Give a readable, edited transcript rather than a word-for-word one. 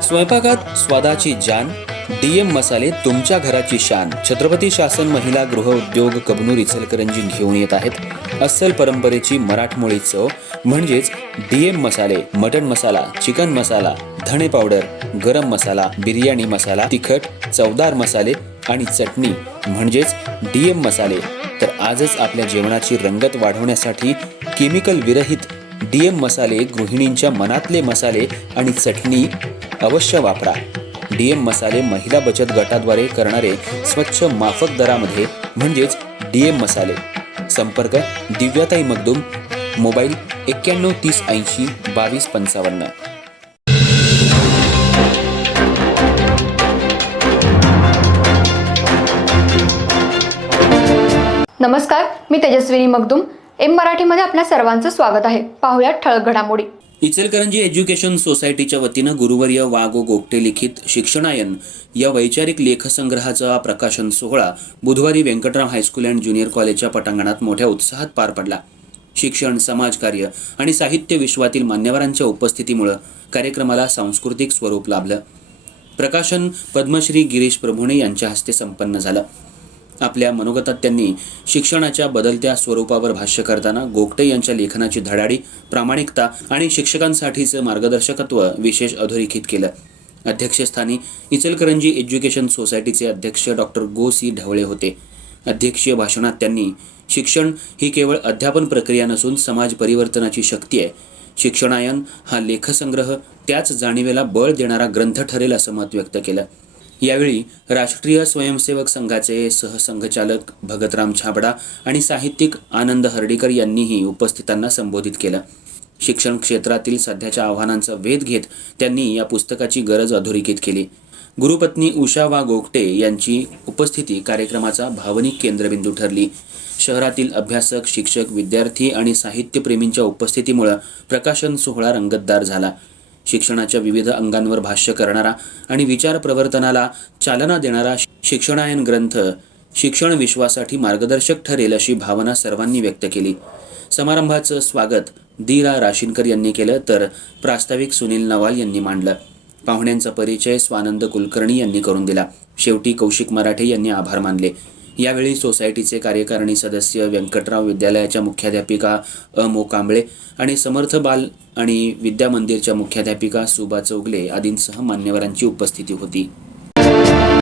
स्वयंपाकात स्वादाची जान, डीएम मसाले तुमच्या घराची शान. छत्रपती शासन महिला गृह उद्योग कबनूर इचलकरंजी घेऊन येत आहेत अस्सल परंपरेची मराठमोळी चव म्हणजेच डीएम मसाले. मटन मसाला, चिकन मसाला, धणे पावडर, गरम मसाला, बिर्याणी मसाला, तिखट चवदार मसाले आणि चटणी म्हणजेच डीएम मसाले. तर आजच आपल्या जेवणाची रंगत वाढवण्यासाठी केमिकल विरहित डीएम मसाले, गृहिणींच्या मनातले मसाले आणि चटणी अवश्य वापरा. डीएम मसाले महिला बचत गटाद्वारे करणारे स्वच्छ माफक दरामध्ये म्हणजेच डीएम मसाले. संपर्क दिव्याताई मगदूम, मोबाईल 91 30 80 22 55. नमस्कार, मी तेजस्विनी मगदूम. एम मराठीमध्ये आपल्या सर्वांचं स्वागत आहे. पाहूयात ठळक घडामोडी. इचलकरंजी एज्युकेशन सोसायटीच्या वतीनं गुरुवर्य वा गो गोगटे लिखित शिक्षणायन या वैचारिक लेखसंग्रहाचा प्रकाशन सोहळा बुधवारी व्यंकटराव हायस्कूल अँड ज्युनियर कॉलेजच्या पटांगणात मोठ्या उत्साहात पार पडला. शिक्षण, समाजकार्य आणि साहित्य विश्वातील मान्यवरांच्या उपस्थितीमुळे कार्यक्रमाला सांस्कृतिक स्वरूप लाभलं. प्रकाशन पद्मश्री गिरीश प्रभुणे यांच्या हस्ते संपन्न झालं. आपल्या मनोगतात त्यांनी शिक्षणाच्या बदलत्या स्वरूपावर भाष्य करताना गोगटे यांच्या लेखनाची धडाडी, प्रामाणिकता आणि शिक्षकांसाठीचं मार्गदर्शकत्व विशेष अधोरेखित केलं. अध्यक्षस्थानी इचलकरंजी एज्युकेशन सोसायटीचे अध्यक्ष डॉक्टर गो सी ढवळे होते. अध्यक्षीय भाषणात त्यांनी शिक्षण ही केवळ अध्यापन प्रक्रिया नसून समाज परिवर्तनाची शक्ती आहे. शिक्षणायन हा लेखसंग्रह त्याच जाणीवेला बळ देणारा ग्रंथ ठरेल असं मत व्यक्त केलं. यावेळी राष्ट्रीय स्वयंसेवक संघाचे सहसंघचालक भगतराम छाबडा आणि साहित्यिक आनंद हर्डीकर यांनीही उपस्थितांना संबोधित केलं. शिक्षण क्षेत्रातील सध्याच्या आव्हानांचा वेध घेत त्यांनी या पुस्तकाची गरज अधोरेखित केली. गुरुपत्नी उषा वा गोगटे यांची उपस्थिती कार्यक्रमाचा भावनिक केंद्रबिंदू ठरली. शहरातील अभ्यासक, शिक्षक, विद्यार्थी आणि साहित्यप्रेमींच्या उपस्थितीमुळे प्रकाशन सोहळा रंगतदार झाला. शिक्षणाच्या विविध अंगांवर भाष्य करणारा आणि विचार प्रवर्तनाला चालना देणारा शिक्षणायन ग्रंथ शिक्षण विश्वासाठी मार्गदर्शक ठरेल अशी भावना सर्वांनी व्यक्त केली. समारंभाचं स्वागत दी.रा. राशीनकर यांनी केलं तर प्रास्ताविक सुनील नवाल यांनी मांडलं. पाहुण्यांचा परिचय स्वानंद कुलकर्णी यांनी करून दिला. शेवटी कौशिक मराठे यांनी आभार मानले. यावेळी सोसायटीचे कार्यकारिणी सदस्य, व्यंकटराव विद्यालयाच्या मुख्याध्यापिका मो. कांबळे आणि समर्थ बाल आणि विद्या मंदिरच्या मुख्याध्यापिका सुबा चौगले आदींसह मान्यवरांची उपस्थिती होती.